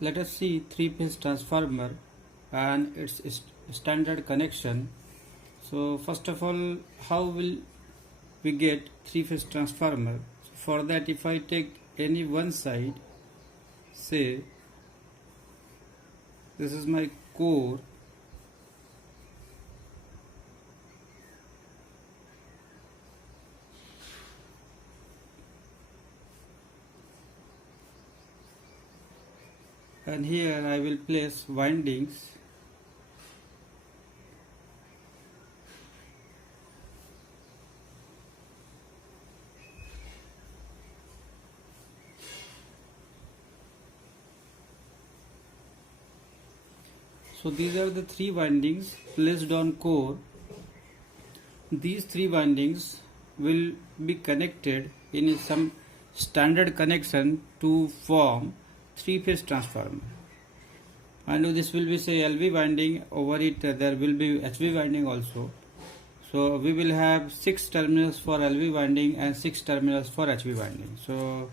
Let us see three-phase transformer and its standard connection. So first of all, how will we get three-phase transformer? So for that, if I take any one side, say this is my core, and here I will place windings. So these are the three windings placed on core. These three windings will be connected in some standard connection to form three-phase transformer. And this will be say LV winding, over it there will be HV winding also. So we will have 6 terminals for LV winding and 6 terminals for HV winding. So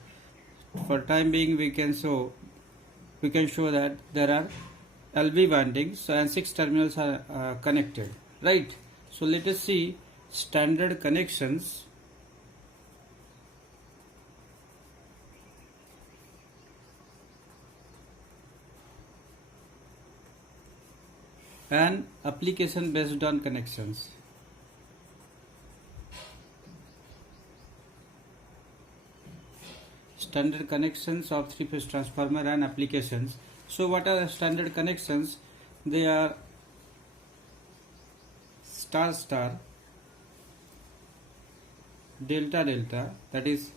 for time being we can show that there are LV windings and 6 terminals are connected, right? So let us see standard connections. And application based on connections. Standard connections of three-phase transformer and applications. So what are standard connections? They are star star, delta delta, that is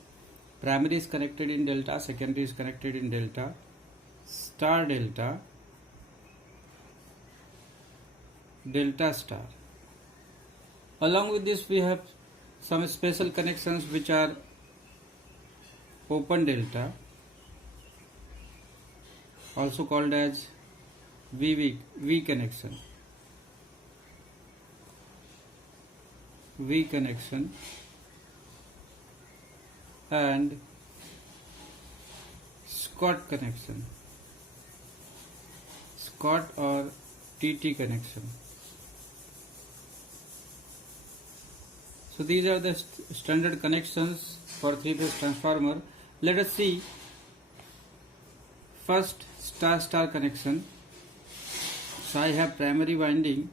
primary is connected in delta, secondary is connected in delta, star delta, delta star. Along with this we have some special connections which are open delta, also called as V connection, V connection, and Scott connection, Scott or TT connection. So these are the standard connections for three-phase transformer. Let us see first star-star connection. So I have primary winding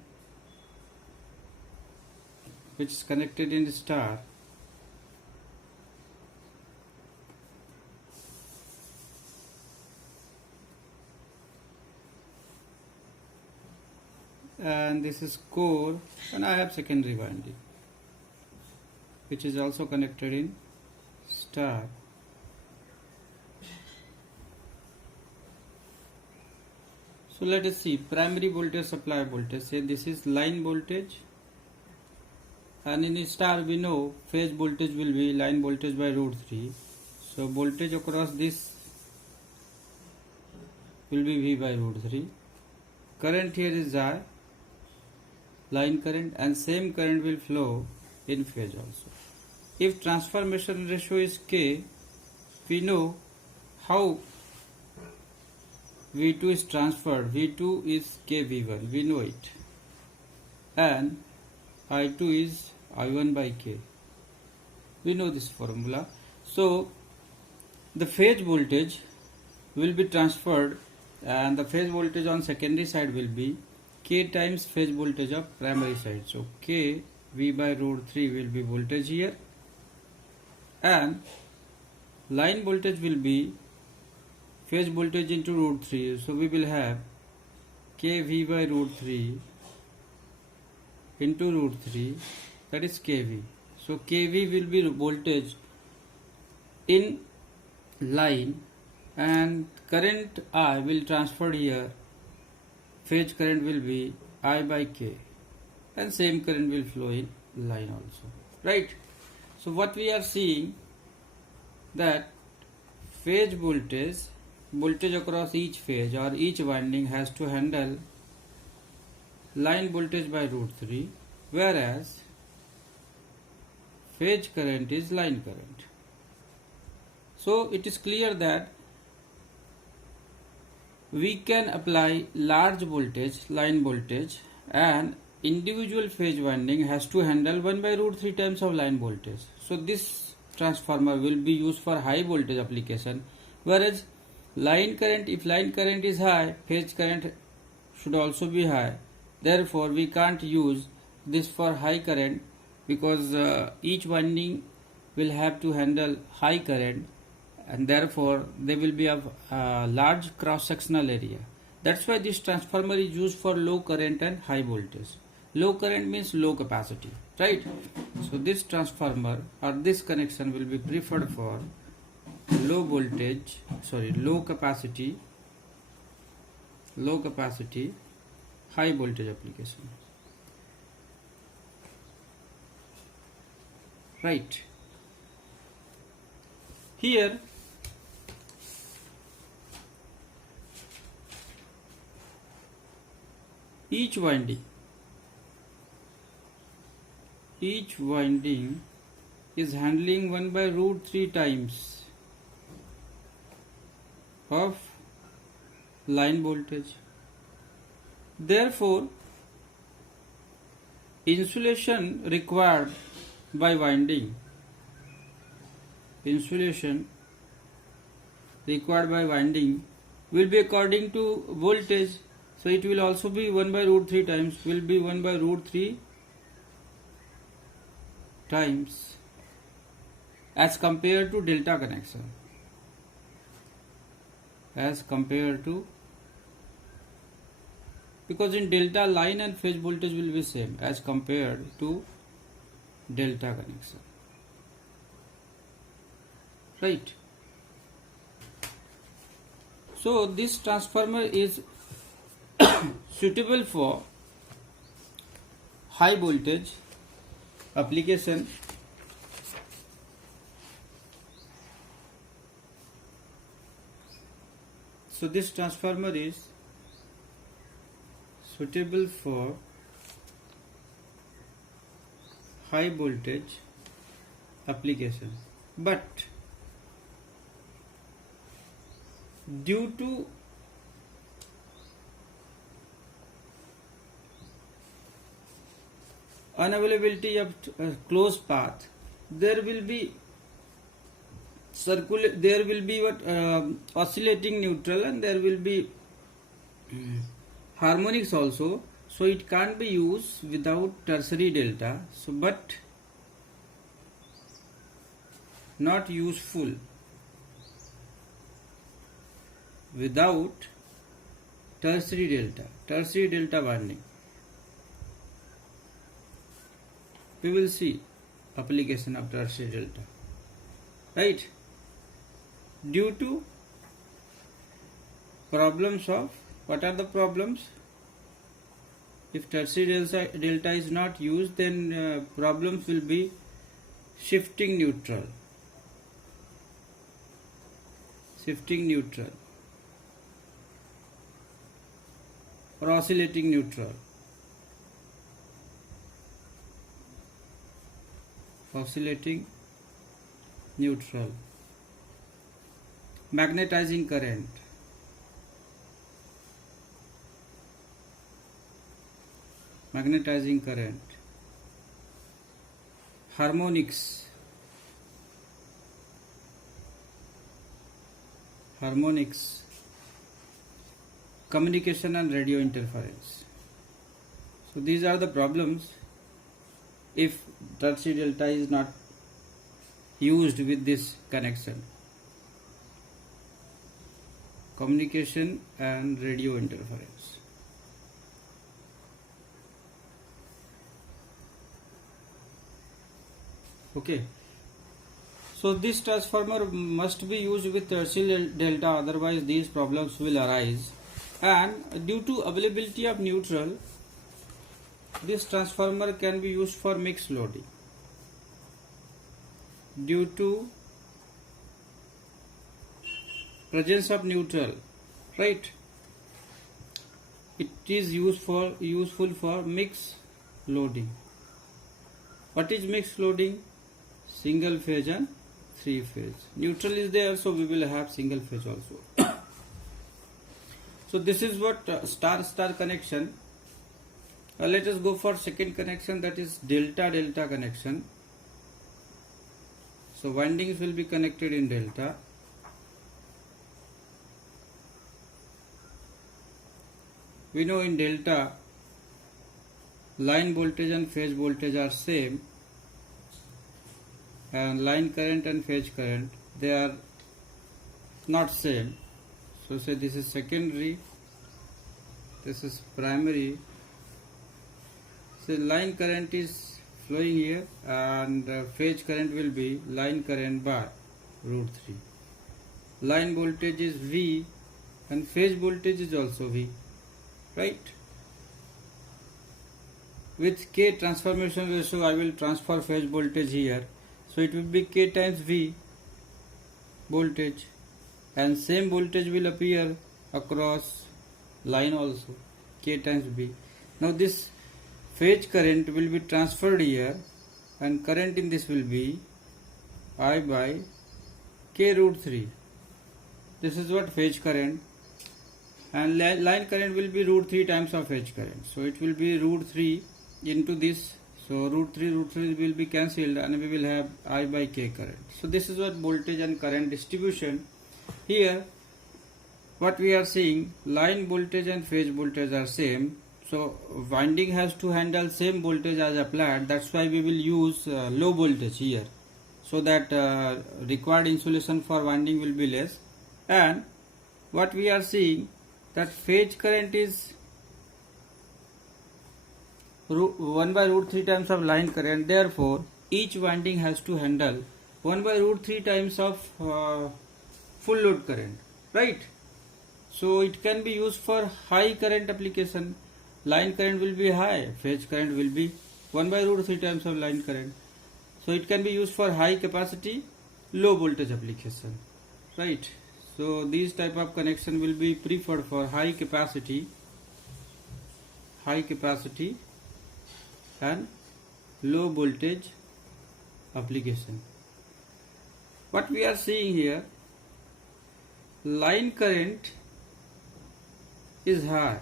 which is connected in star, and this is core, and I have secondary winding which is also connected in star. So let us see primary voltage, supply voltage. Say this is line voltage, and in star we know phase voltage will be line voltage by root 3. So voltage across this will be V by root 3. Current here is I, line current, and same current will flow in phase also. If transformation ratio is K, we know how V2 is transferred. V2 is KV1, we know it, and I2 is I1 by K. We know this formula. So the phase voltage will be transferred, and the phase voltage on secondary side will be K times phase voltage of primary side. So K V by root 3 will be voltage here, and line voltage will be phase voltage into root 3. So we will have KV by root 3 into root 3, that is KV. So KV will be voltage in line, and current I will transfer here. Phase current will be I by K, and same current will flow in line also, right? So what we are seeing, that phase voltage across each phase or each winding has to handle line voltage by root 3, whereas phase current is line current. So it is clear that we can apply large voltage, line voltage, and individual phase winding has to handle 1 by root 3 times of line voltage. So this transformer will be used for high voltage application, whereas line current, if line current is high, phase current should also be high. Therefore, we can't use this for high current because each winding will have to handle high current, and therefore they will be of large cross sectional area. That's why this transformer is used for low current and high voltage. Low current means low capacity, right? So this transformer or this connection will be preferred for low capacity, high voltage application. Right. Here each winding is handling 1 by root 3 times of line voltage. Therefore, insulation required by winding will be according to voltage. So it will also be 1 by root 3 times, will be 1 by root 3 times as compared to delta connection. Because in delta, line and phase voltage will be same as compared to delta connection. Right. So this transformer is suitable for high voltage application. So this transformer is suitable for high voltage application, but due to unavailability of closed path, there will be oscillating neutral, and there will be harmonics also. So it can't be used without tertiary delta. So but not useful without tertiary delta winding. We will see application of tertiary delta, right? Due to problems of, what are the problems? If tertiary delta is not used, then problems will be shifting neutral, or oscillating neutral. Magnetizing current, harmonics, communication and radio interference. So these are the problems if tertiary delta is not used with this connection. Communication and radio interference. Okay. So this transformer must be used with tertiary delta, otherwise these problems will arise. And due to availability of neutral, this transformer can be used for mixed loading. Due to presence of neutral, right? It is useful for mixed loading. What is mixed loading? Single phase and three phase. Neutral is there, so we will have single phase also. So this is what star-star connection. Let us go for second connection, that is delta-delta connection. So windings will be connected in delta. We know in delta line voltage and phase voltage are same, and line current and phase current, they are not same. So say this is secondary, this is primary. So line current is flowing here, and phase current will be line current by √3. Line voltage is V and phase voltage is also V, right? With K transformation ratio, I will transfer phase voltage here. So it will be K times V voltage, and same voltage will appear across line also, K times V. Now this phase current will be transferred here, and current in this will be I by K √3. This is what phase current, and line current will be √3 times of phase current. So it will be √3 into this. So √3 will be cancelled, and we will have I by K current. So this is what voltage and current distribution. Here what we are seeing, line voltage and phase voltage are same. So winding has to handle same voltage as applied. That's why we will use low voltage here, so that required insulation for winding will be less. And what we are seeing, that phase current is 1 by √3 times of line current. Therefore each winding has to handle 1 by √3 times of full load current, right? So it can be used for high current application. Line current will be high, phase current will be 1 by √3 times of line current. So it can be used for high capacity, low voltage application, right? So these type of connection will be preferred for high capacity and low voltage application. What we are seeing here, line current is high,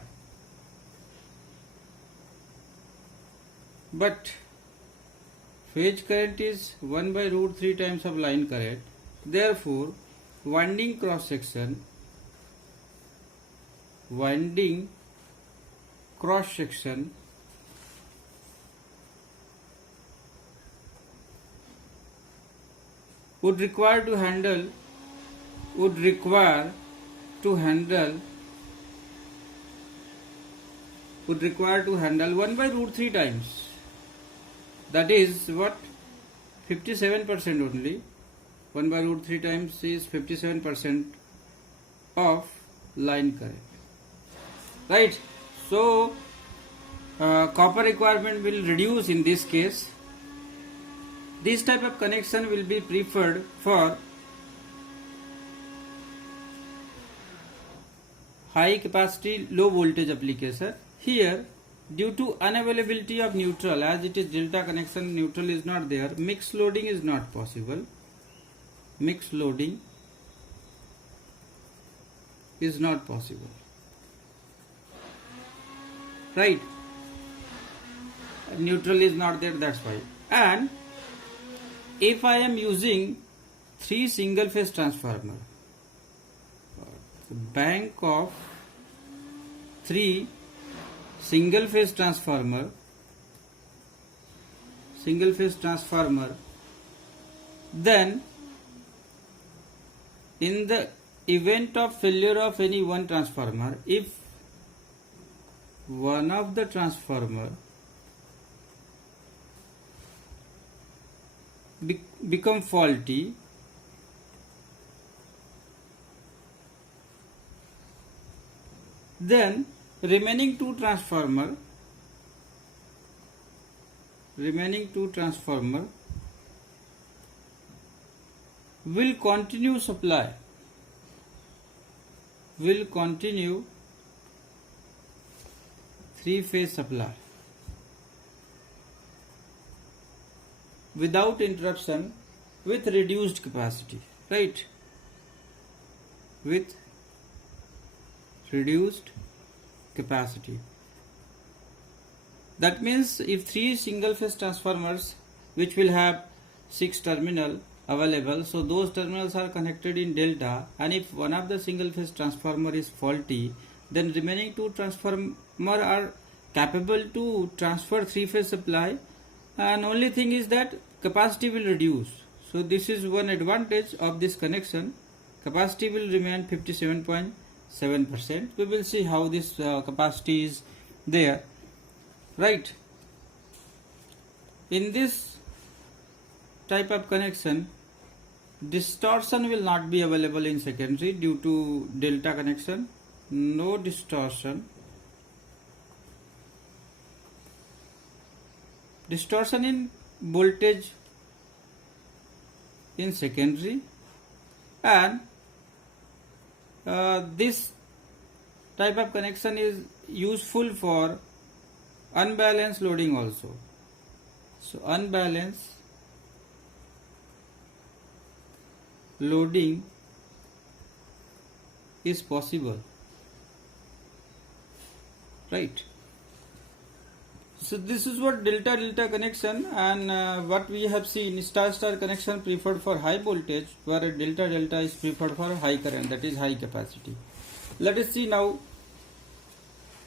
but phase current is 1 by √3 times of line current. Therefore winding cross section would require to handle 1 by √3 times. That is what, 57% only. 1 by √3 times is 57% of line current, right? So copper requirement will reduce in this case. This type of connection will be preferred for high capacity low voltage application. Here, due to unavailability of neutral, as it is delta connection, neutral is not there, mixed loading is not possible. Right? Neutral is not there, that's why. And if I am using 3 single phase transformer, bank of 3 single phase transformer, then in the event of failure of any one transformer, if one of the transformer become faulty, then remaining two transformer will continue supply, three-phase supply without interruption with reduced capacity, right? With reduced capacity. That means if three single phase transformers which will have 6 terminal available, so those terminals are connected in delta, and if one of the single phase transformer is faulty, then remaining two transformer are capable to transfer three phase supply, and only thing is that capacity will reduce. So this is one advantage of this connection. Capacity will remain 57.7%. We will see how this capacity is there, right? In this type of connection, distortion will not be available in secondary due to delta connection. No distortion. Distortion in voltage in secondary, and this type of connection is useful for unbalanced loading also. So unbalanced loading is possible, right? So this is what delta connection, and what we have seen, star connection preferred for high voltage, where delta is preferred for high current, that is high capacity. Let us see now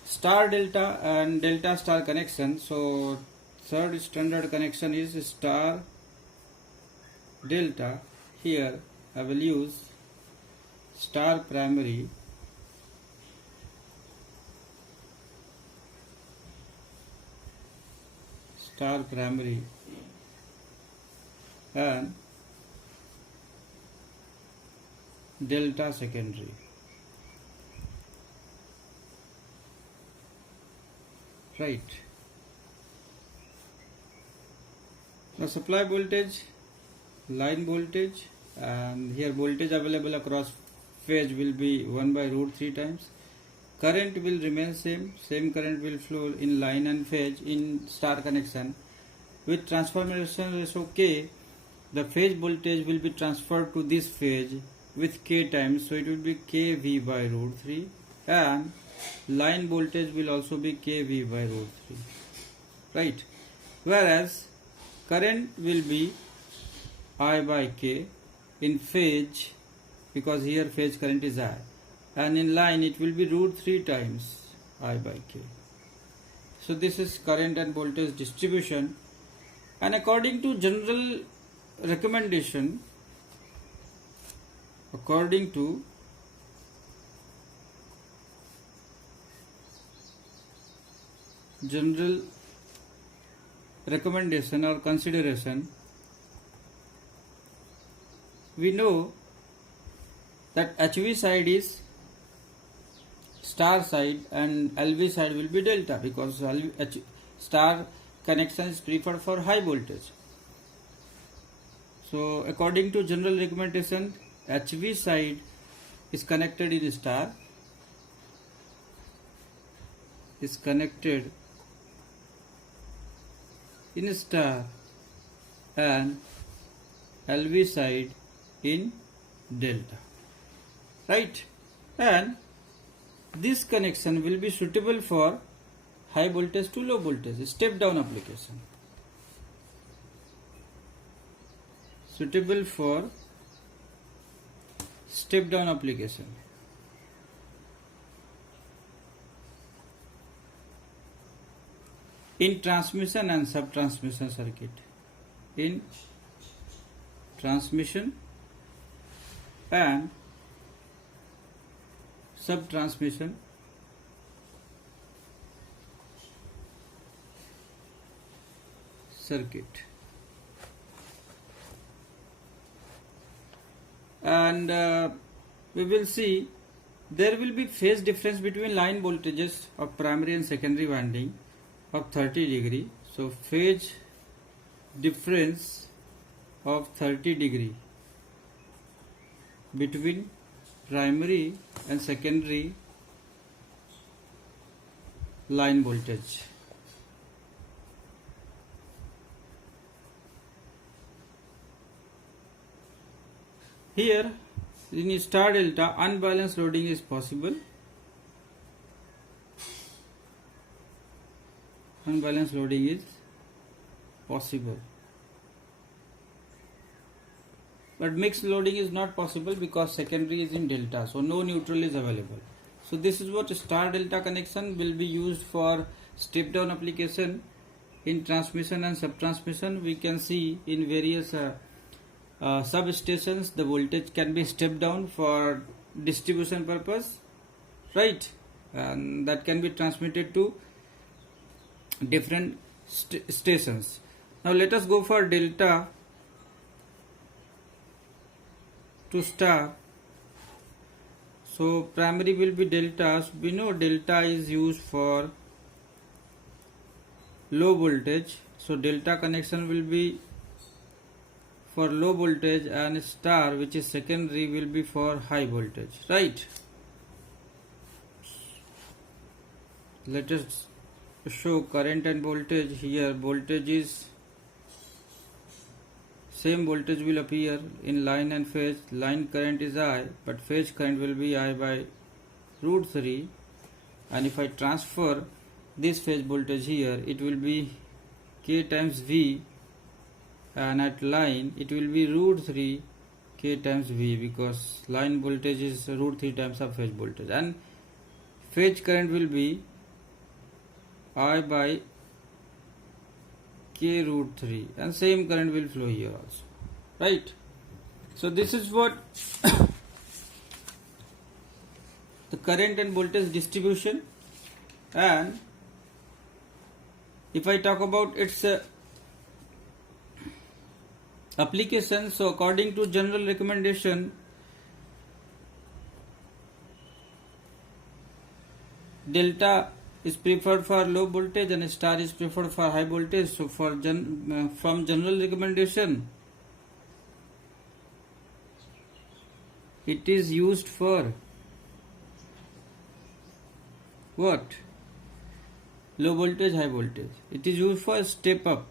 star delta and delta star connection. So third standard connection is star delta. Here I will use star primary and delta secondary. Right. Now supply voltage, line voltage, and here voltage available across phase will be 1 by root 3 times. Current will remain same current will flow in line and phase in star connection. With transformation ratio K, the phase voltage will be transferred to this phase with K times, so it will be kV by root 3, and line voltage will also be kV by root 3, right? Whereas current will be I by K in phase, because here phase current is I, and in line it will be root 3 times I by K. So this is current and voltage distribution, and according to general recommendation, according to general recommendation or consideration, we know that HV side is star side and LV side will be delta, because star connection is preferred for high voltage. So according to general recommendation, HV side is connected in star, and LV side in delta, right? And this connection will be suitable for high voltage to low voltage step down application. Suitable for step down application. In transmission and sub-transmission circuit. In transmission and sub-transmission circuit. And we will see there will be phase difference between line voltages of primary and secondary winding of 30 degree. So phase difference of 30 degree between primary and secondary line voltage. Here in star delta, unbalanced loading is possible, unbalanced loading is possible. But mixed loading is not possible because secondary is in delta, so no neutral is available. So this is what star delta connection will be used for step down application in transmission and sub-transmission. We can see in various substations the voltage can be stepped down for distribution purpose, right? And that can be transmitted to different stations. Now let us go for delta to star. So primary will be delta. So we know delta is used for low voltage, so delta connection will be for low voltage, and star, which is secondary, will be for high voltage, right? Let us show current and voltage. Here voltage is same voltage will appear in line and phase. Line current is I, but phase current will be I by root 3, and if I transfer this phase voltage here, it will be K times V, and at line it will be root 3 K times V, because line voltage is root 3 times of phase voltage, and phase current will be I by K root 3, and same current will flow here also, right? So this is what the current and voltage distribution. And if I talk about its application, so according to general recommendation, delta is preferred for low voltage and star is preferred for high voltage. So for from general recommendation, it is used for what? Low voltage, high voltage. It is used for step up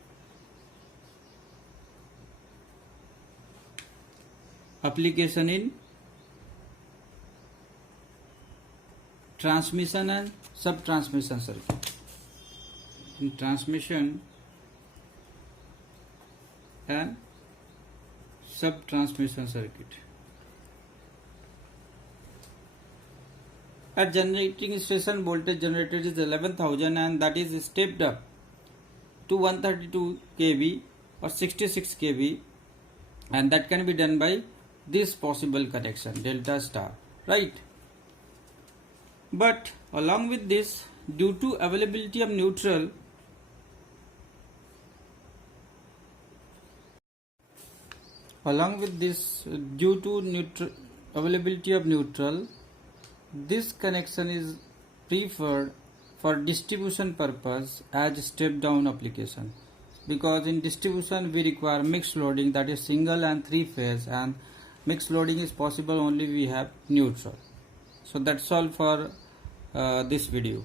application in transmission and sub-transmission circuit. In transmission and sub-transmission circuit. At generating station, voltage generated is 11,000, and that is stepped up to 132 kV or 66 kV, and that can be done by this possible connection, delta star, right? But along with this, due to availability of neutral, availability of neutral, this connection is preferred for distribution purpose as step down application, because in distribution we require mixed loading, that is single and three phase, and mixed loading is possible only we have neutral. So that's all for this video.